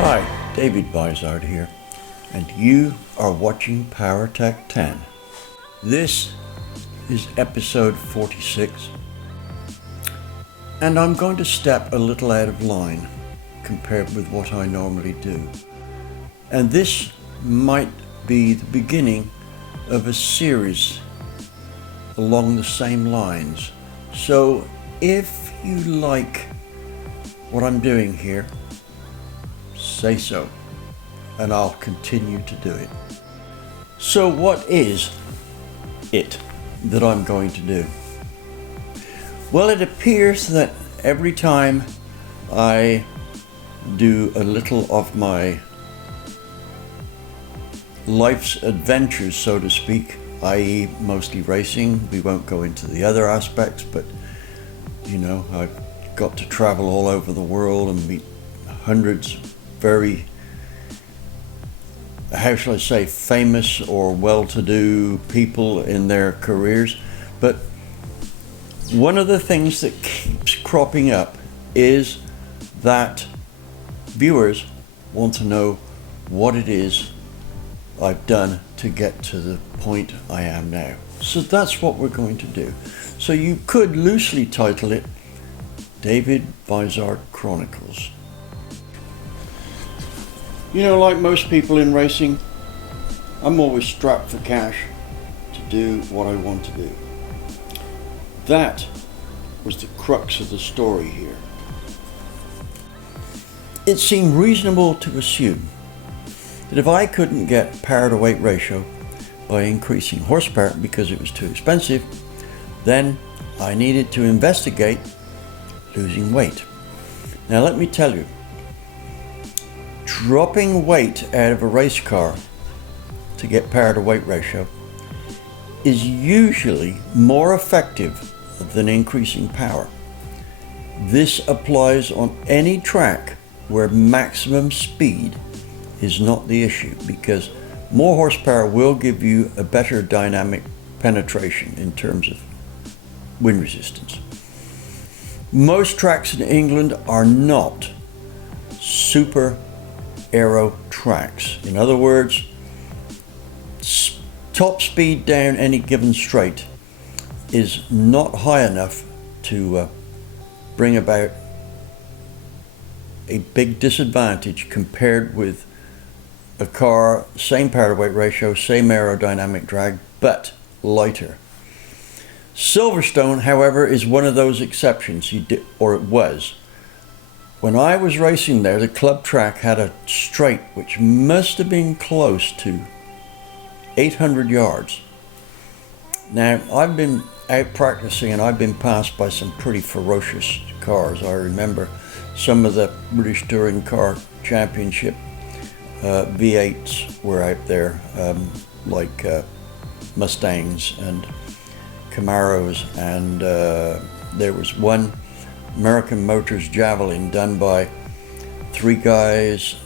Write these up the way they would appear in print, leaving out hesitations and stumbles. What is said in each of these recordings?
Hi, David Vizard here, and you are watching PowerTec 10. This is episode 46, and I'm going to step a little out of line compared with what I normally do. And this might be the beginning of a series along the same lines. So if you like what I'm doing here, say so, and I'll continue to do it. So what is it that I'm going to do? Well, it appears that every time I do a little of my life's adventures, so to speak, i.e. mostly racing, we won't go into the other aspects, but you know, I've got to travel all over the world and meet hundreds of very, how shall I say, famous or well-to-do people in their careers. But one of the things that keeps cropping up is that viewers want to know what it is I've done to get to the point I am now. So that's what we're going to do. So you could loosely title it David Vizard Chronicles. You know, like most people in racing, I'm always strapped for cash to do what I want to do. That was the crux of the story here. It seemed reasonable to assume that if I couldn't get power to weight ratio by increasing horsepower because it was too expensive, then I needed to investigate losing weight. Now let me tell you, dropping weight out of a race car to get power to weight ratio is usually more effective than increasing power. This applies on any track where maximum speed is not the issue, because more horsepower will give you a better dynamic penetration in terms of wind resistance. Most tracks in England are not super aero tracks. In other words, top speed down any given straight is not high enough to bring about a big disadvantage compared with a car, same power to weight ratio, same aerodynamic drag, but lighter. Silverstone, however, is one of those exceptions, or it was. When I was racing there, the club track had a straight which must have been close to 800 yards. Now, I've been out practicing and I've been passed by some pretty ferocious cars. I remember some of the British Touring Car Championship V8s were out there, like Mustangs and Camaros, and there was one American Motors Javelin done by three guys.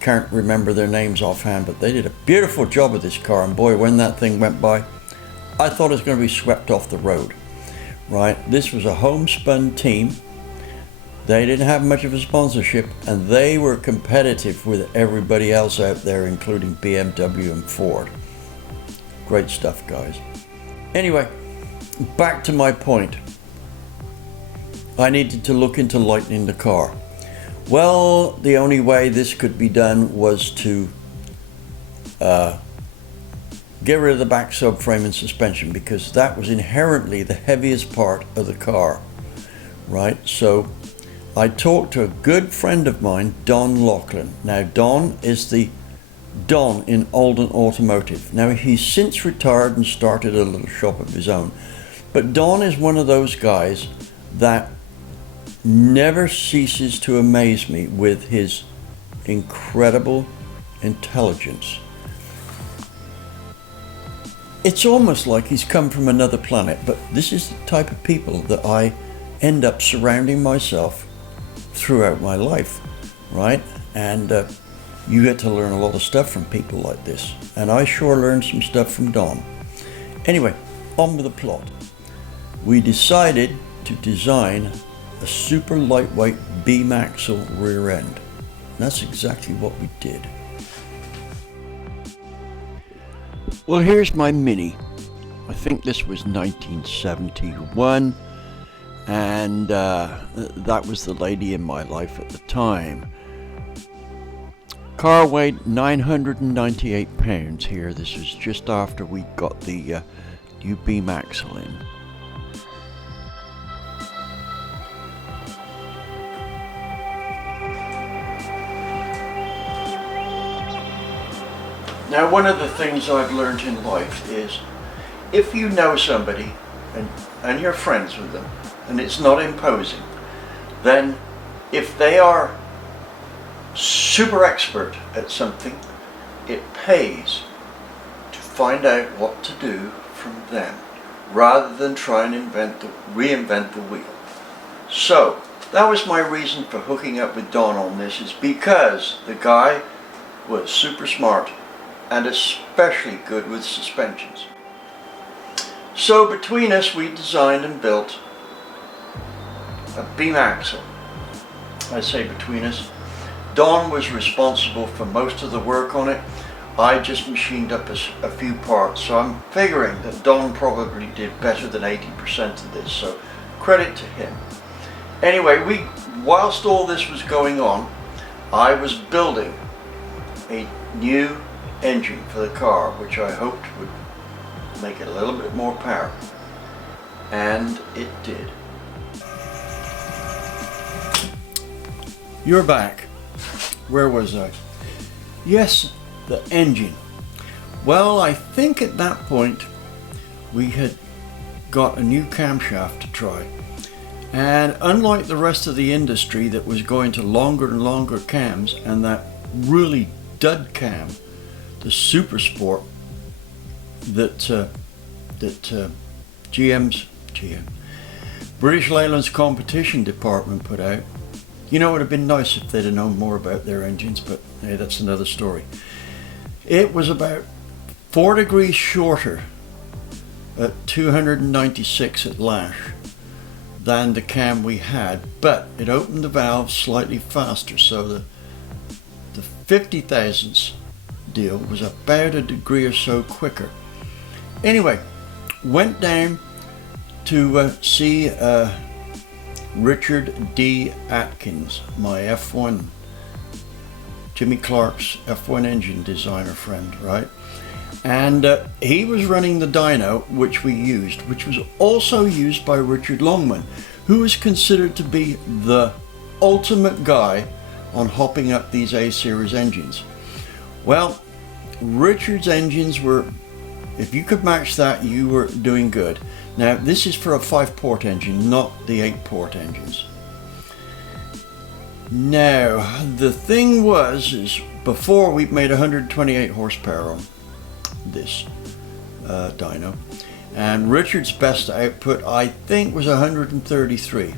Can't remember their names offhand, but they did a beautiful job of this car, and boy, when that thing went by, I thought it was going to be swept off the road. Right, this was a homespun team. They didn't have much of a sponsorship, and they were competitive with everybody else out there, including BMW and Ford. Great stuff, guys. Anyway, back to my point. I needed to look into lightening the car. Well, the only way this could be done was to get rid of the back subframe and suspension, because that was inherently the heaviest part of the car, right? So I talked to a good friend of mine, Don Laughlin. Now, Don is the Don in Alden Automotive. Now, he's since retired and started a little shop of his own. But Don is one of those guys that never ceases to amaze me with his incredible intelligence. It's almost like he's come from another planet, but this is the type of people that I end up surrounding myself throughout my life, right? And you get to learn a lot of stuff from people like this, and I sure learned some stuff from Don. Anyway, on with the plot. We decided to design a super lightweight beam axle rear end. That's exactly what we did. Well, here's my Mini. I think this was 1971, and that was the lady in my life at the time. Car weighed 998 pounds here. This is just after we got the new beam axle in. Now, one of the things I've learned in life is if you know somebody and you're friends with them and it's not imposing, then if they are super expert at something, it pays to find out what to do from them rather than try and reinvent the wheel. So that was my reason for hooking up with Don on this, is because the guy was super smart and especially good with suspensions. So between us we designed and built a beam axle. I say between us. Don was responsible for most of the work on it. I just machined up a few parts, so I'm figuring that Don probably did better than 80% of this, so credit to him. Anyway, whilst all this was going on, I was building a new engine for the car, which I hoped would make it a little bit more power, and it did. You're back. Where was I? Yes, the engine. Well, I think at that point we had got a new camshaft to try, and unlike the rest of the industry that was going to longer and longer cams and that really dud cam, the Super Sport that British Leyland's competition department put out. You know, it would have been nice if they'd have known more about their engines, but hey, that's another story. It was about 4 degrees shorter at 296 at lash than the cam we had, but it opened the valve slightly faster, so the 50 thousandths deal was about a degree or so quicker. Anyway, went down to see Richard D. Atkins, my F1, Jimmy Clark's F1 engine designer friend, right? And he was running the dyno which we used, which was also used by Richard Longman, who is considered to be the ultimate guy on hopping up these A-series engines. Well, Richard's engines were, if you could match that, you were doing good. Now, this is for a 5-port engine, not the 8-port engines. Now, the thing is before we'd made 128 horsepower on this dyno, and Richard's best output, I think, was 133.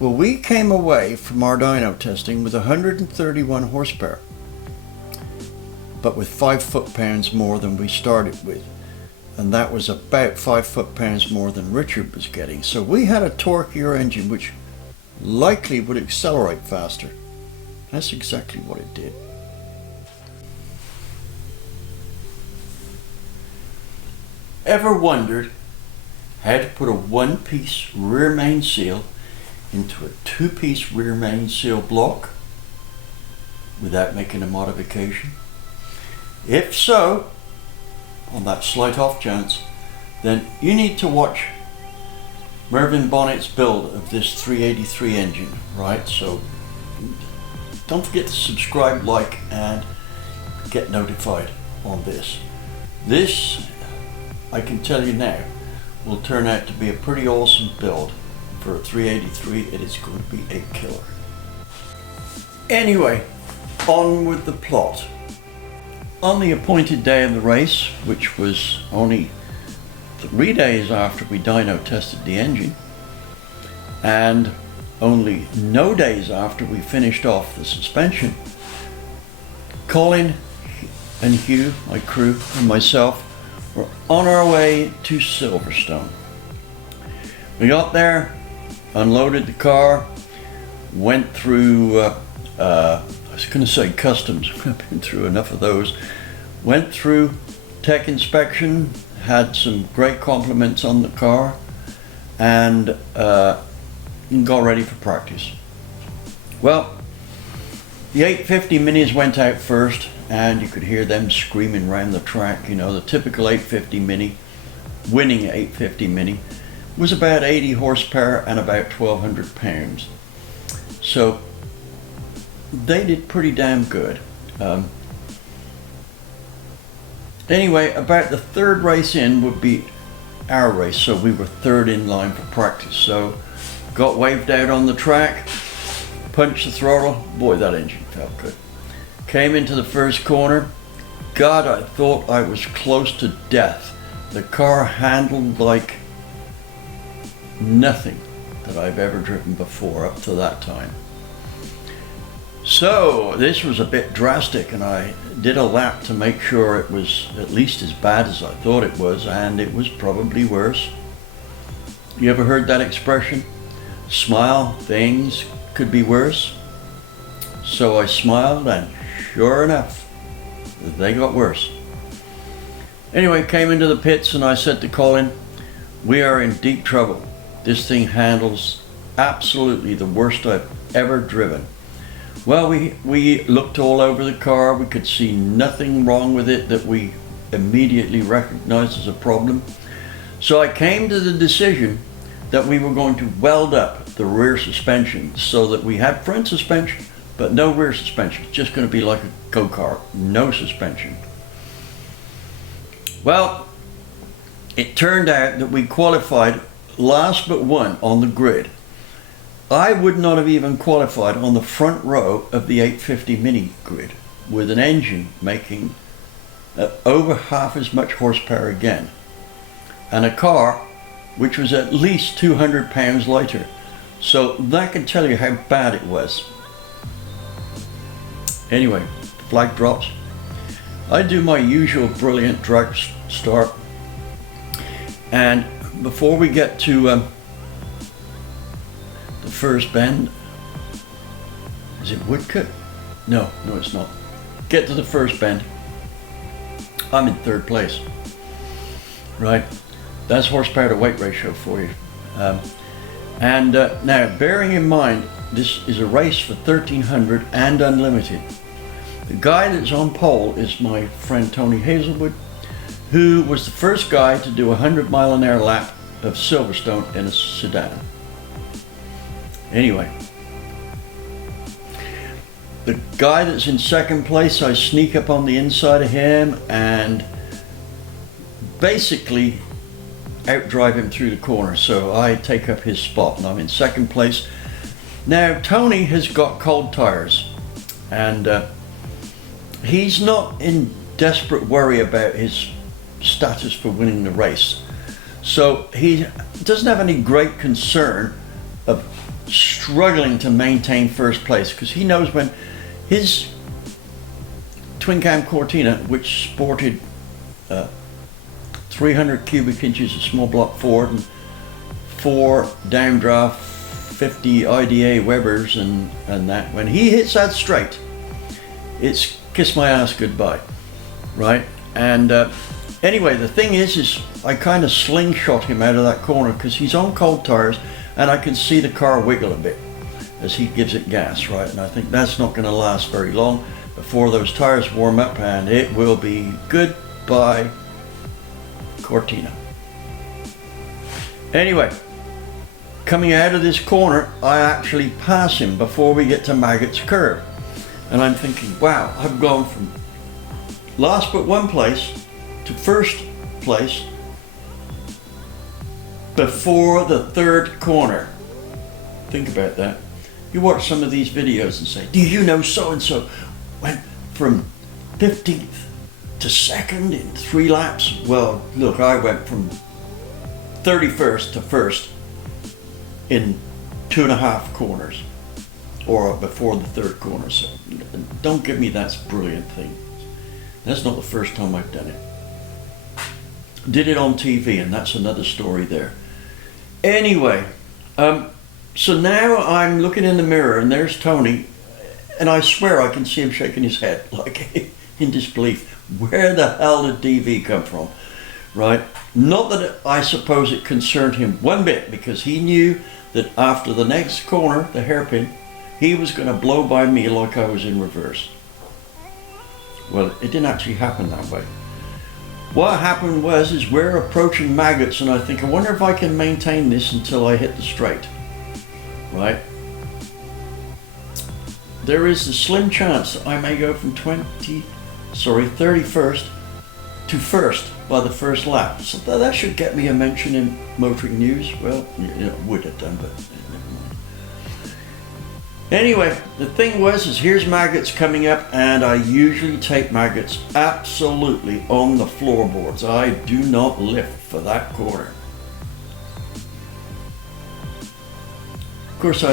Well, we came away from our dyno testing with 131 horsepower, but with 5 foot-pounds more than we started with. And that was about 5 foot-pounds more than Richard was getting. So we had a torqueier engine which likely would accelerate faster. That's exactly what it did. Ever wondered how to put a 1-piece rear main seal into a 2-piece rear main seal block without making a modification? If so, on that slight off chance, then you need to watch Mervyn Bonnet's build of this 383 engine, right? So don't forget to subscribe, like, and get notified on this. This, I can tell you now, will turn out to be a pretty awesome build for a 383. It is going to be a killer. Anyway, on with the plot. On the appointed day of the race, which was only 3 days after we dyno tested the engine, and only no days after we finished off the suspension, Colin and Hugh, my crew, and myself were on our way to Silverstone. We got there, unloaded the car, went through a was going to say customs. I've been through enough of those. Went through tech inspection, had some great compliments on the car, and got ready for practice. Well, the 850 Minis went out first, and you could hear them screaming around the track. You know, the typical 850 Mini, winning 850 Mini, was about 80 horsepower and about 1,200 pounds. So they did pretty damn good. Anyway, about the third race in would be our race, so we were third in line for practice. So got waved out on the track, punched the throttle. Boy, that engine felt good. Came into the first corner. God, I thought I was close to death. The car handled like nothing that I've ever driven before up to that time. So this was a bit drastic, and I did a lap to make sure it was at least as bad as I thought it was, and it was probably worse. You ever heard that expression? Smile, things could be worse. So I smiled, and sure enough, they got worse. Anyway, came into the pits and I said to Colin, we are in deep trouble. This thing handles absolutely the worst I've ever driven. Well, we looked all over the car. We could see nothing wrong with it that we immediately recognized as a problem. So I came to the decision that we were going to weld up the rear suspension so that we had front suspension, but no rear suspension. It's just going to be like a go-kart, no suspension. Well, it turned out that we qualified last but one on the grid. I would not have even qualified on the front row of the 850 Mini grid with an engine making over half as much horsepower again, and a car which was at least 200 pounds lighter. So that can tell you how bad it was. Anyway, flag drops. I do my usual brilliant drag start, and before we get to the first bend, is it Woodcut? No, it's not. Get to the first bend. I'm in third place. Right, that's horsepower to weight ratio for you. Now, bearing in mind, this is a race for 1,300 and unlimited. The guy that's on pole is my friend Tony Hazelwood, who was the first guy to do a 100-mile-an-hour lap of Silverstone in a sedan. Anyway, the guy that's in second place, I sneak up on the inside of him and basically outdrive him through the corner. So I take up his spot and I'm in second place. Now Tony has got cold tires, and he's not in desperate worry about his status for winning the race. So he doesn't have any great concern of struggling to maintain first place, because he knows when his twin cam Cortina, which sported 300 cubic inches of small block Ford and 4 downdraft 50 IDA Webers and that, when he hits that straight, it's kiss my ass goodbye, right? And anyway, the thing is I kind of slingshot him out of that corner because he's on cold tires, and I can see the car wiggle a bit as he gives it gas, right? And I think that's not going to last very long before those tires warm up, and it will be goodbye Cortina. Anyway, coming out of this corner, I actually pass him before we get to Maggot's Curve. And I'm thinking, wow, I've gone from last but one place to first place before the third corner. Think about that. You watch some of these videos and say, do you know so-and-so went from 15th to second in 3 laps? Well, look, I went from 31st to first in 2.5 corners, or before the third corner. So don't give me that brilliant thing. That's not the first time I've done it. Did it on TV, and that's another story there. Anyway, so now I'm looking in the mirror, and there's Tony and I swear I can see him shaking his head like in disbelief. Where the hell did DV come from? Right? Not that I suppose it concerned him one bit, because he knew that after the next corner, the hairpin, he was going to blow by me like I was in reverse. Well, it didn't actually happen that way. What happened is we're approaching maggots, and I think, I wonder if I can maintain this until I hit the straight. Right? There is a slim chance that I may go from 31st to first by the first lap. So that should get me a mention in motoring news. Well, would have done, but never mind. Anyway, the thing is here's maggots coming up, and I usually take maggots absolutely on the floorboards. I do not lift for that corner. Of course,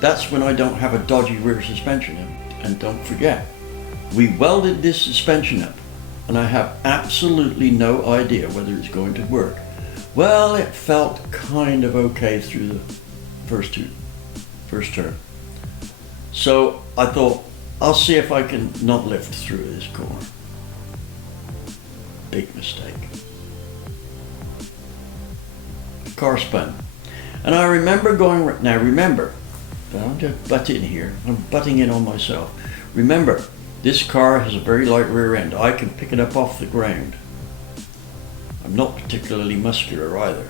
that's when I don't have a dodgy rear suspension. And don't forget, we welded this suspension up, and I have absolutely no idea whether it's going to work. Well, it felt kind of okay through the first turn. So I thought, I'll see if I can not lift through this corner. Big mistake. Car spun. And I remember remember, don't just butt in here, I'm butting in on myself. Remember, this car has a very light rear end. I can pick it up off the ground. I'm not particularly muscular either,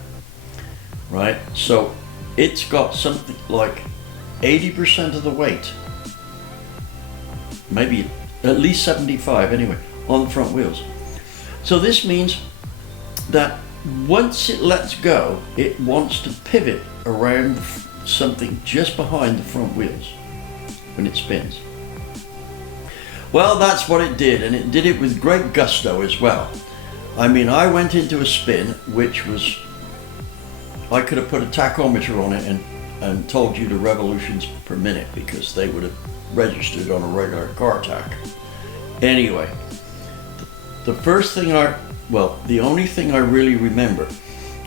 right? So it's got something like 80% of the weight, maybe at least 75 anyway, on the front wheels. So this means that once it lets go, it wants to pivot around something just behind the front wheels when it spins. Well, that's what it did, and it did it with great gusto as well. I mean, I went into a spin, which was, I could have put a tachometer on it and told you the revolutions per minute, because they would have registered on a regular car tach. Anyway, the only thing I really remember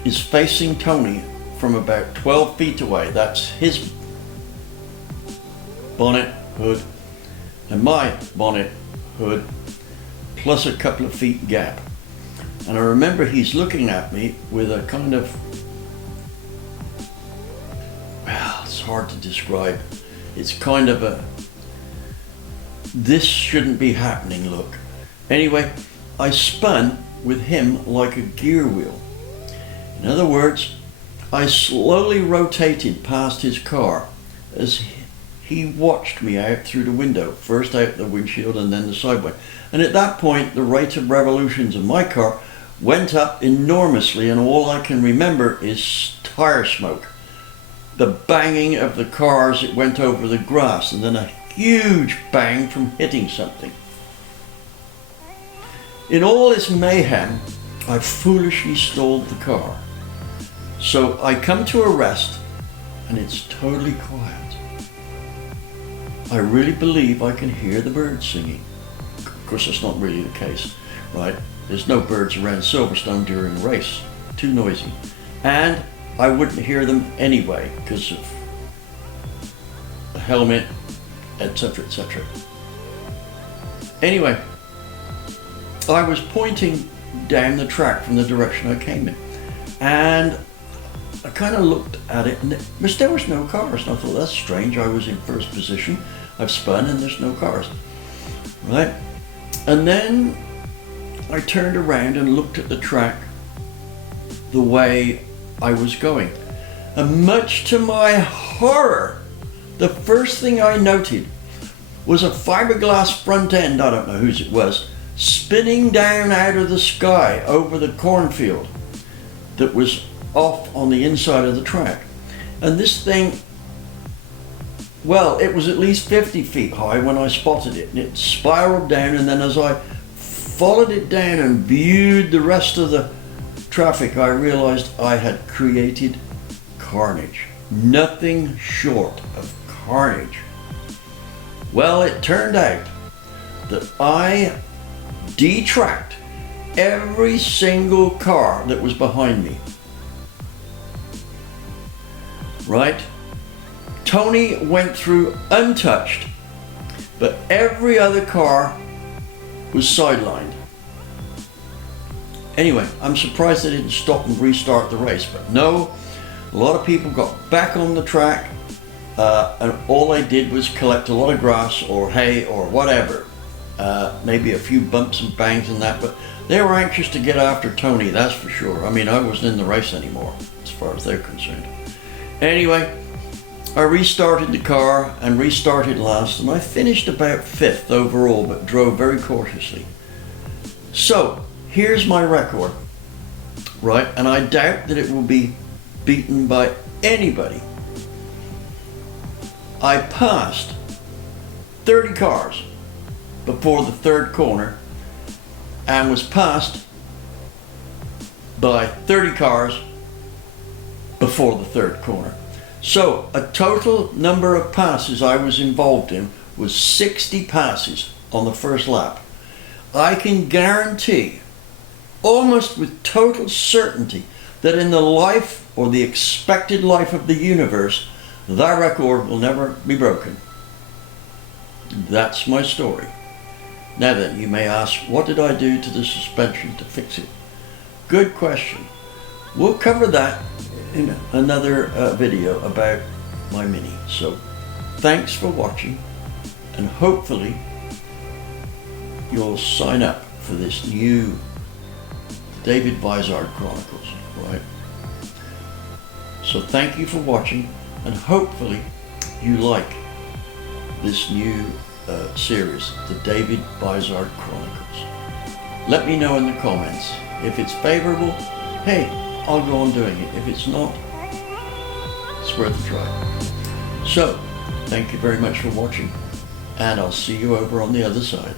is facing Tony from about 12 feet away. That's his bonnet, hood, and my bonnet, hood, plus a couple of feet gap. And I remember he's looking at me with a kind of, well, it's hard to describe. It's kind of a, this shouldn't be happening look. Anyway, I spun with him like a gear wheel. In other words, I slowly rotated past his car as he watched me out through the window, first out the windshield and then the sideway. And at that point, the rate of revolutions of my car went up enormously, and all I can remember is tire smoke. The banging of the car as it went over the grass, and then a huge bang from hitting something. In all this mayhem, I foolishly stalled the car. So I come to a rest, and it's totally quiet. I really believe I can hear the birds singing. Of course, that's not really the case, right? There's no birds around Silverstone during a race. Too noisy. And I wouldn't hear them anyway because of the helmet, etc., etc. Anyway, I was pointing down the track from the direction I came in, and I kind of looked at it, and there was no cars, and I thought, that's strange. I was in first position, I've spun, and there's no cars, right? And then I turned around and looked at the track the way I was going, and much to my horror, the first thing I noted was a fiberglass front end, I don't know whose it was, spinning down out of the sky over the cornfield that was off on the inside of the track. And this thing, well, it was at least 50 feet high when I spotted it, and it spiraled down, and then as I followed it down and viewed the rest of the traffic, I realized I had created carnage. Nothing short of carnage. Well, it turned out that I detracked every single car that was behind me. Right? Tony went through untouched, but every other car was sidelined. Anyway, I'm surprised they didn't stop and restart the race, but no, a lot of people got back on the track, and all they did was collect a lot of grass or hay or whatever, maybe a few bumps and bangs and that, but they were anxious to get after Tony, that's for sure. I mean, I wasn't in the race anymore, as far as they're concerned. Anyway, I restarted the car and restarted last, and I finished about 5th overall, but drove very cautiously. So, here's my record, right? And I doubt that it will be beaten by anybody. I passed 30 cars before the 3rd corner and was passed by 30 cars before the 3rd corner. So a total number of passes I was involved in was 60 passes on the first lap. I can guarantee, almost with total certainty, that in the life or the expected life of the universe, that record will never be broken. That's my story. Now then, you may ask, what did I do to the suspension to fix it? Good question. We'll cover that in another video about my Mini. So thanks for watching, and hopefully you'll sign up for this new David Vizard Chronicles, right? So thank you for watching, and hopefully you like this new series, the David Vizard Chronicles. Let me know in the comments. If it's favorable, hey, I'll go on doing it. If it's not, it's worth a try. So, thank you very much for watching, and I'll see you over on the other side.